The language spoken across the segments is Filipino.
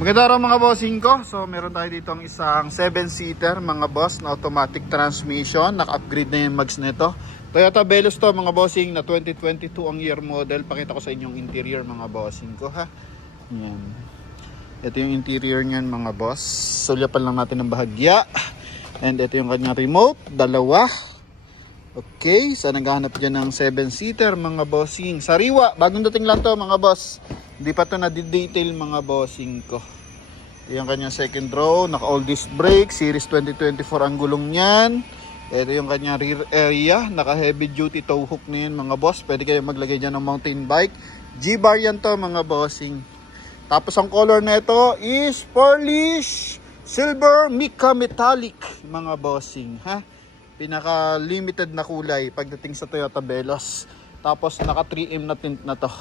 Maganda araw mga bossing ko. So meron tayo dito ang isang 7-seater mga boss na automatic transmission. Naka-upgrade na yung mags nito. Toyota Veloz to mga bossing na 2022 ang year model. Pakita ko sa inyong interior mga bossing ko ha. Yan. Ito yung interior niyan mga boss. Sulyapan lang natin ng bahagya. And ito yung kanyang remote. Dalawa. Okay. Sa naghahanap dyan ng 7-seater mga bossing. Sariwa. Bagong dating lang to mga boss. Hindi pa ito na-detail mga bossing ko. Ito yung kanyang second row. Naka all disc brake. Series 2024 ang gulong niyan. Ito yung kanyang rear area. Naka heavy duty tow hook na yan mga boss. Pwede kayo maglagay dyan ng mountain bike. G-bar yan to mga bossing. Tapos ang color na ito is Polish Silver Mica Metallic mga bossing. Ha? Pinaka limited na kulay pagdating sa Toyota Veloz. Tapos naka 3M na tint na to.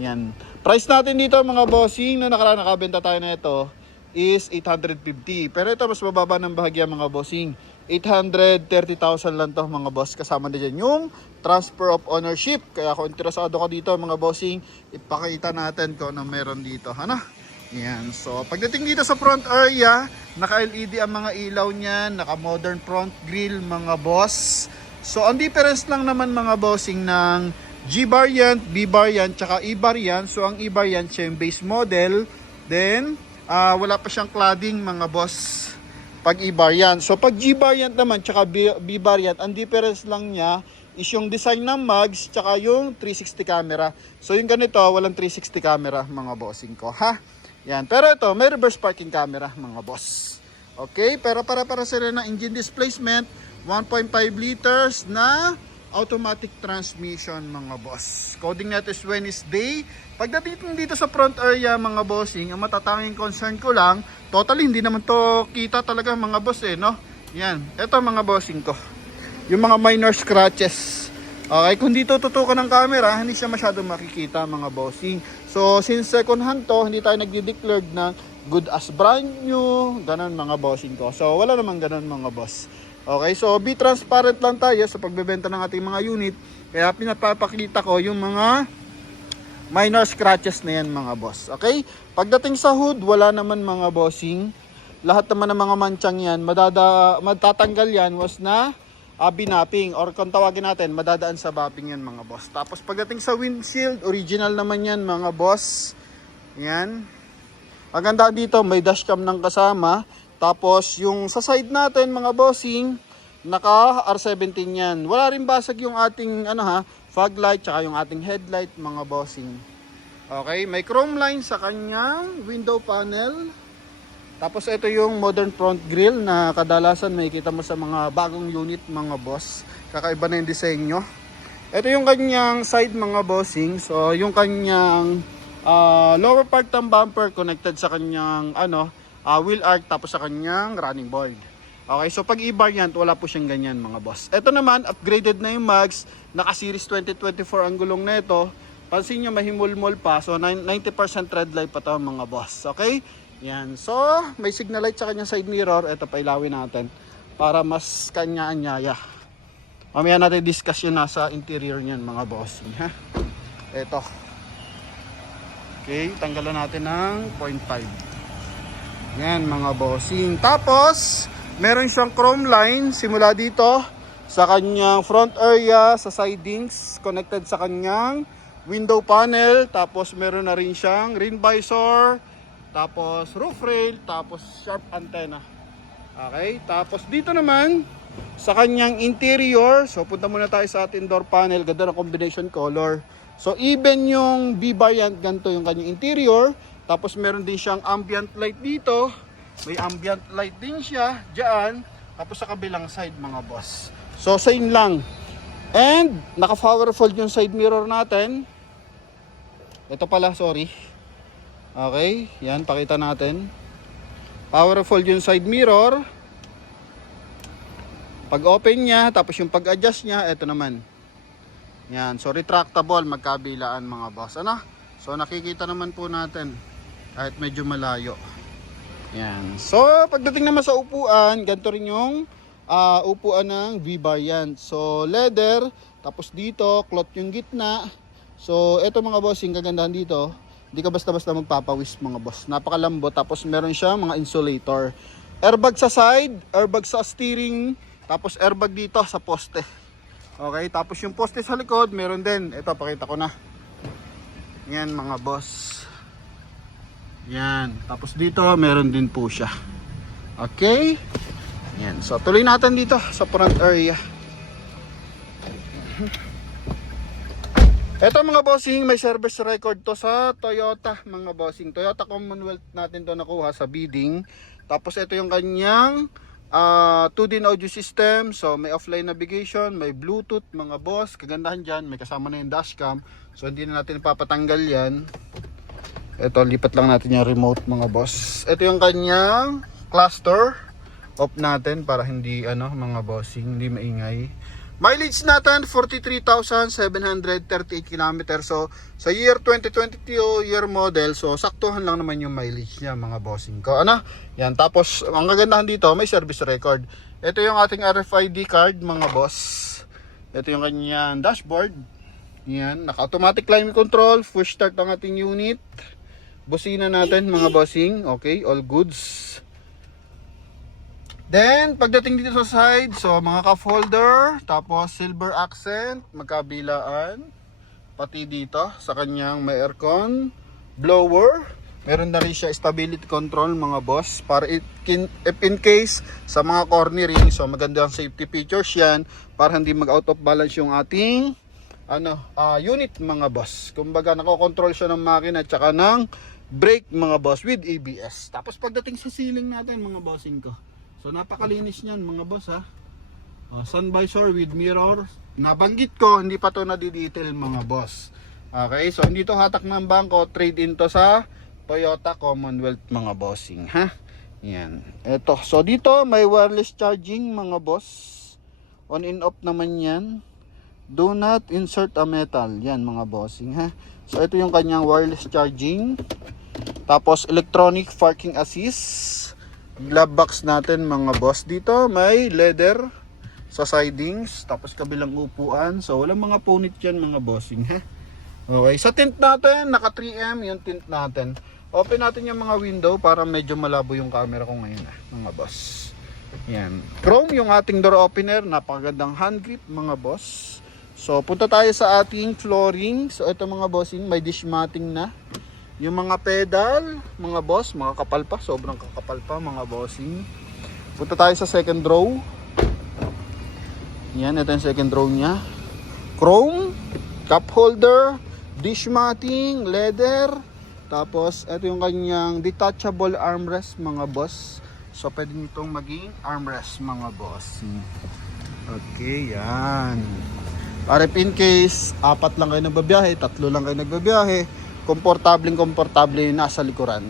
Yan. Price natin dito mga bossing, no nakaraan nakabenta tayo na ito is 850. Pero ito mas bababa ng bahagya mga bossing. 830,000 lang to mga boss. Kasama na dyan yung transfer of ownership. Kaya kung interesado ka dito mga bossing, ipakita natin kung ano meron dito. Ano? Yan. So pagdating dito sa front area, naka LED ang mga ilaw niyan, naka modern front grille mga boss. So ang difference lang naman mga bossing ng G-variant, B-variant, tsaka E-variant. So ang E-variant siya yung base model. Then, wala pa siyang cladding mga boss pag E-variant. So pag G-variant naman, tsaka B-variant, ang difference lang niya is yung design ng mags, tsaka yung 360 camera. So yung ganito, walang 360 camera mga bossing ko, ha? Yan. Pero ito, may reverse parking camera mga boss. Okay, pero para sila ng engine displacement, 1.5 liters na automatic transmission mga boss. Coding natin is Wednesday. Pagdating dito sa front area mga bossing, ang matatanging concern ko lang, totally hindi naman to kita talaga mga boss no? Yan, ito mga bossing ko. Yung mga minor scratches. Okay, kung dito tutukan ng camera, hindi siya masyadong makikita mga bossing. So, since second hand to, hindi tayo nagde-declared na good as brand new, ganun mga bossing ko. So, wala namang ganun mga boss. Okay, so be transparent lang tayo sa pagbebenta ng ating mga unit. Kaya pinapapakita ko yung mga minor scratches na yan mga boss. Okay, pagdating sa hood, wala naman mga bossing. Lahat naman ng mga manchang yan, matatanggal yan was na binapping. Or kung tawagin natin, madadaan sa bapping yan mga boss. Tapos pagdating sa windshield, original naman yan mga boss. Yan. Ang ganda dito, may dashcam ng kasama. Tapos yung sa side natin mga bossing, naka R17 yan. Wala rin basag yung ating fog light tsaka yung ating headlight mga bossing. Okay, may chrome line sa kanyang window panel. Tapos ito yung modern front grille na kadalasan makikita mo sa mga bagong unit mga boss. Kakaiba na yung disenyo. Ito yung kanyang side mga bossing. So yung kanyang lower part ng bumper connected sa kanyang wheel arch tapos sa kanyang running board. Okay, so pag E-variant, wala po siyang ganyan mga boss. Ito naman, upgraded na yung mags. Naka-series 2024 ang gulong na ito. Pansin nyo, mahimulmol pa. So 90% red light pa ito mga boss. Okay? Yan. So, may signal light sa kanyang side mirror. Ito, pailawin natin. Para mas kanya-anyaya. Mamaya natin discuss yun nasa interior niyan mga boss. Ha? Ito. Okay, tanggalan natin ng 0.5. Yan mga bossing. Tapos, meron siyang chrome line simula dito sa kanyang front area, sa sidings, connected sa kanyang window panel. Tapos, meron na rin siyang rain visor, tapos roof rail, tapos sharp antenna. Okay, tapos dito naman sa kanyang interior, so punta muna tayo sa ating door panel. Ganda ng combination color. So, even yung B-variant, ganito yung kanyang interior. Tapos meron din siyang ambient light dito. May ambient light din siya dyan. Tapos sa kabilang side mga boss. So same lang. And naka-powerfold yung side mirror natin. Ito pala, sorry. Okay, yan, pakita natin. Powerfold yung side mirror. Pag open niya, tapos yung pag-adjust niya, ito naman. Yan, so retractable, magkabilaan mga boss. So nakikita naman po natin. Kahit medyo malayo. Yan. So, pagdating naman sa upuan, ganito rin yung upuan ng V-variant. So, leather. Tapos dito, cloth yung gitna. So, eto mga bossing, kagandahan dito. Hindi ka basta-basta magpapawis mga boss. Napakalambot, tapos meron siya mga insulator. Airbag sa side, airbag sa steering, tapos airbag dito sa poste. Okay, tapos yung poste sa likod, meron din. Ito, pakita ko na. Yan mga boss. Yan, tapos dito meron din po siya. Okay. Yan, so tuloy natin dito sa front area. Ito mga bossing, may service record to sa Toyota mga bossing. Toyota Commonwealth natin to nakuha sa bidding. Tapos ito yung kanyang 2D audio system. So may offline navigation, may Bluetooth mga boss. Kagandahan dyan, may kasama na yung dashcam. So hindi na natin ipapatanggal yan. Ito, lipat lang natin yung remote mga boss. Ito yung kanyang cluster. Off natin para hindi mga bossing, hindi maingay. Mileage natin 43,738 km. So sa year 2022 year model, so saktuhan lang naman yung mileage niya mga bossing ko. Yan, tapos ang kagandahan dito, may service record. Ito yung ating RFID card mga boss. Ito yung kanyang dashboard. Yan, naka-automatic climate control, push start ang ating unit. Busina natin mga bossing. Okay, all goods. Then, pagdating dito sa side, so mga cup holder, tapos silver accent, magkabilaan. Pati dito, sa kanyang may aircon, blower. Meron na rin siya stability control mga boss. Para if in case sa mga cornering, so maganda ang safety features yan. Para hindi mag-out of balance yung ating unit mga boss. Kumbaga, nakokontrol siya ng makina at saka ng brake mga boss with ABS. Tapos pagdating sa ceiling natin mga bossing ko. So napakalinis niyan mga boss ha. Sun visor with mirror. Nabanggit ko, hindi pa to na-detail mga boss. Okay, so hindi to hatak ng bangko, trade in to sa Toyota Commonwealth mga bossing ha. Yan. Ito. So dito may wireless charging mga boss. On and off naman yan. Do not insert a metal. Yan mga bossing ha. So ito yung kanyang wireless charging. Tapos electronic parking assist. Glove box natin mga boss. Dito may leather sa sidings. Tapos kabilang upuan. So walang mga punit yan mga bossing ha. Okay. Sa tint natin, naka 3M yung tint natin. Open natin yung mga window para medyo malabo yung camera ko ngayon mga boss. Yan. Chrome yung ating door opener. Napakagandang hand grip mga boss. So punta tayo sa ating flooring. So ito mga bossing, may dish matting na. Yung mga pedal, mga boss, mga kapal pa, sobrang kakapal pa mga bossing. Punta tayo sa second row. Yan, ito yung second row niya. Chrome, cup holder, dish matting, leather. Tapos, ito yung kanyang detachable armrest mga boss. So, pwede nitong maging armrest mga boss. Okay, yan. Para in case, 4 lang kayo nagbabiyahe, 3 lang kayo nagbabiyahe, komportable nasa likuran.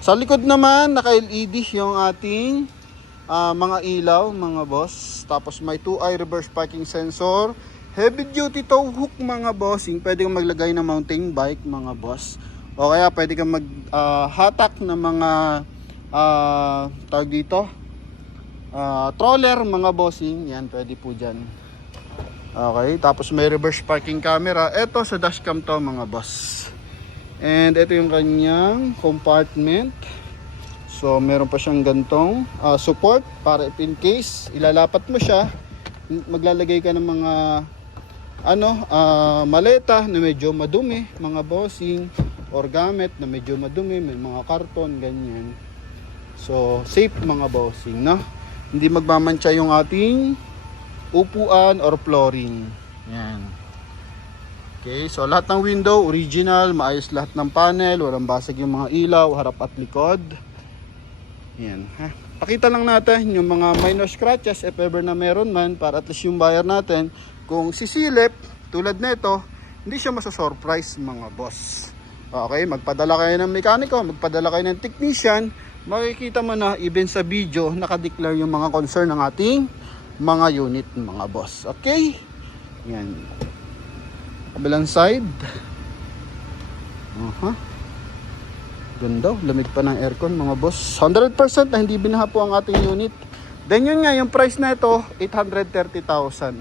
Sa likod naman, naka-LED yung ating mga ilaw, mga boss. Tapos may 2-eye reverse parking sensor. Heavy duty tow hook mga bossing. Pwede kang maglagay ng mountain bike mga boss. O kaya pwede kang mag-hatak ng mga tawag dito, troller mga bossing. Yan, pwede po dyan. Okay, tapos may reverse parking camera. Ito sa dashcam to mga boss. And ito yung kanyang compartment. So meron pa siyang gantong support para if in case ilalapat mo siya, maglalagay ka ng mga maleta na medyo madumi, mga bossing, or gamit na medyo madumi, may mga karton, ganyan. So safe mga bossing, no? Hindi magmamantsa yung ating upuan or flooring. Yan. Okay, so lahat ng window original, maayos lahat ng panel, walang basag yung mga ilaw, harap at likod. Yan, ha. Pakita lang natin yung mga minor scratches if ever na meron man, para at least yung buyer natin kung sisilip tulad nito, hindi siya masasurprise mga boss. Okay, magpadala kayo ng mekaniko, magpadala kayo ng technician, makikita mo na even sa video nakadeclare yung mga concern ng ating mga unit mga boss. Okay, yan. Kabilang side. Ganda, lamig pa ng aircon mga boss. 100% na hindi binaha po ang ating unit. Then yun nga, yung price na ito 830,000.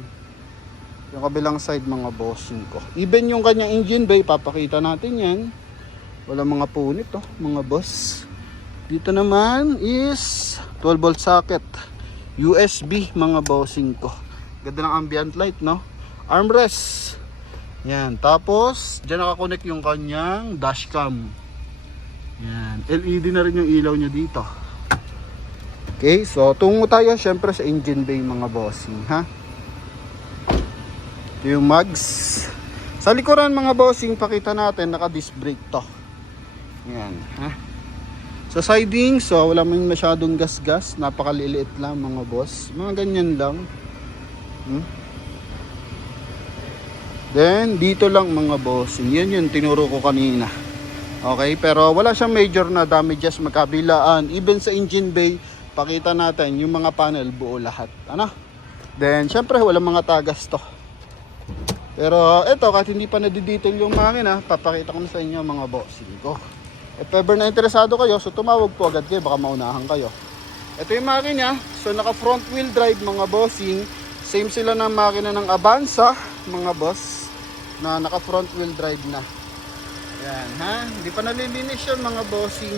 Yung kabilang side mga bossing ko. Even yung kanyang engine bay, papakita natin yan. Wala mga punit oh, mga boss. Dito naman is 12 volt socket, USB mga bossing ko. Ganda ng ambient light, no? Armrest. Yan, tapos diyan nakakonect yung kanyang dashcam. Yan, LED na rin yung ilaw niya dito. Okay, so tungo tayo syempre sa engine bay mga bossing, ha? Ito yung mags. Sa likuran mga bossing, pakita natin naka disc brake to. Yan, ha? Sa siding, so wala man masyadong gas-gas, napakaliliit lang mga boss. Mga ganyan lang. Then dito lang mga bossing, yan yung tinuro ko kanina. Okay, pero wala siyang major na damages magkabilaan. Even sa engine bay, pakita natin yung mga panel buo lahat. Ano? Then syempre wala mga tagas to. Pero ito, kahit hindi pa na-detail yung makina, papakita ko na sa inyo mga bossing ko. If ever na interesado kayo, so tumawag po agad kayo, baka maunahan kayo. Ito yung makina, so naka front wheel drive mga bossing. Same sila ng makina ng Avanza mga boss, na naka front wheel drive na. Yan ha, hindi pa nalilinis yun mga bossing.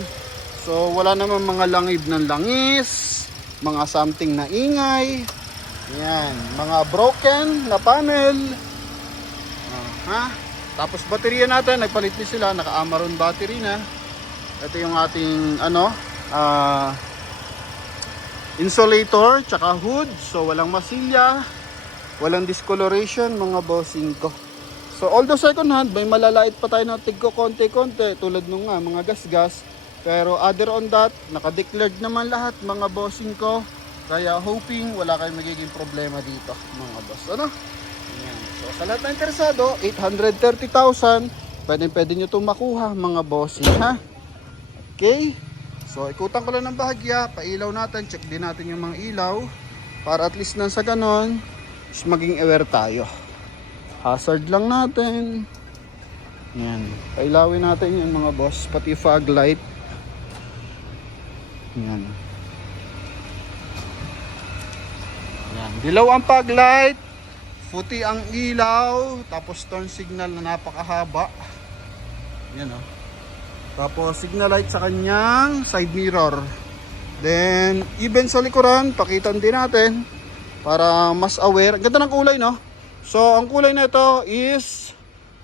So wala naman mga langib ng langis, mga something na ingay. Yan, mga broken na panel. Ha? Tapos baterya natin, nagpalit din sila, naka Amaron battery na. Ito yung ating insulator tsaka hood. So walang masilya, walang discoloration mga bossing ko. So although second hand, may malalait pa tayo na tigko konti-konti tulad nung nga mga gas-gas. Pero other on that, naka-declared naman lahat mga bossing ko. Kaya hoping wala kayong magiging problema dito mga boss. Ano? Ayan. So sa lahat na interesado, 830,000, pwede nyo itong makuha mga bossing, ha? Okay, so ikutan ko lang ng bahagya, pailaw natin, check din natin yung mga ilaw para at least nang sa ganon is maging aware tayo. Hazard lang natin. Yan, pailawin natin yung mga boss, pati fog light. Yan. Yan, dilaw ang fog light, puti ang ilaw, tapos turn signal na napakahaba. Yan o. Tapos signal light sa kanyang side mirror. Then even sa likuran, pakitan din natin para mas aware. Ganda ng kulay, no? So ang kulay na ito is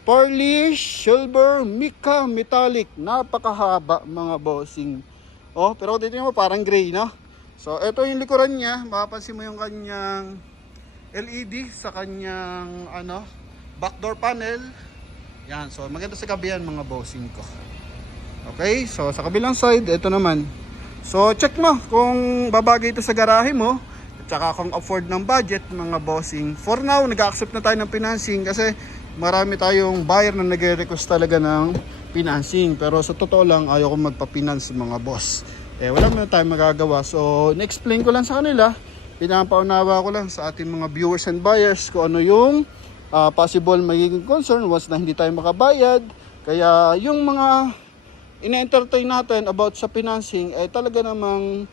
Polish Silver Mica Metallic. Napakahaba mga bossing. Oh, pero dito mo parang gray, no? So ito yung likuran niya. Mapapansin mo yung kanyang LED sa kanyang backdoor panel. Yan, so maganda sa gabihan mga bossing ko. Okay, so sa kabilang side, ito naman. So check mo kung babagay ito sa garahe mo at saka kung afford ng budget mga bossing. For now, nag-accept na tayo ng financing kasi marami tayong buyer na nagre-request talaga ng financing. Pero sa totoo lang, ayaw ko magpa-finance mga boss. Wala mo na tayong magagawa. So na-explain ko lang sa kanila, pinapaunawa ko lang sa ating mga viewers and buyers kung ano yung possible magiging concern once na hindi tayo makabayad. Kaya yung mga ina-entertain natin about sa financing ay talaga namang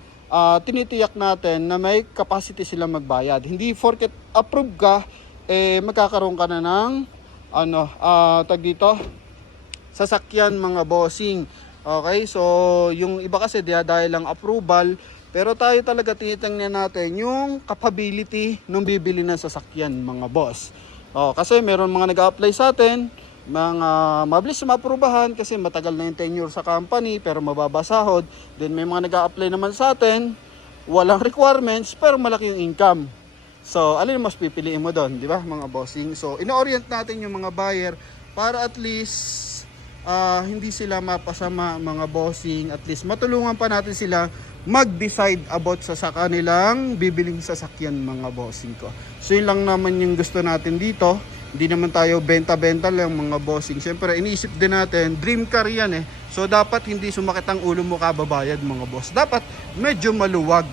tinitiyak natin na may capacity sila magbayad. Hindi porket approve ka, magkakaroon ka na ng tag dito, sasakyan mga bossing. Okay, so yung iba kasi dahil lang approval, pero tayo talaga tinitingnan natin yung capability ng bibili ng sasakyan mga boss. Kasi meron mga nag-a-apply sa atin, mga mabilis na maaprubahan kasi matagal na yung tenure sa company pero mababa sahod. Then may mga nag-a-apply naman sa atin, walang requirements pero malaki yung income. So alin mas pipiliin mo doon, di ba mga bossing? So ino-orient natin yung mga buyer para at least hindi sila mapasama mga bossing. At least matulungan pa natin sila mag-decide about sa kanilang bibiling sasakyan mga bossing ko. So yun lang naman yung gusto natin dito. Hindi naman tayo benta-benta lang mga bossing. Siyempre iniisip din natin, dream car yan So dapat hindi sumakit ang ulo mo kababayad mga boss. Dapat medyo maluwag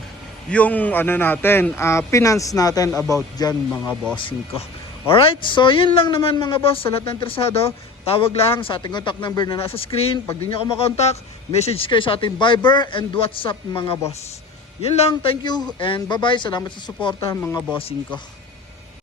yung natin, finance natin about dyan mga bossing ko. Alright, so yun lang naman mga boss. Sa lahat ng interesado, tawag lang sa ating contact number na nasa screen. Pag di nyo ako makontak, message kayo sa ating Viber and WhatsApp mga boss. Yun lang, thank you and bye bye. Salamat sa suporta mga bossing ko.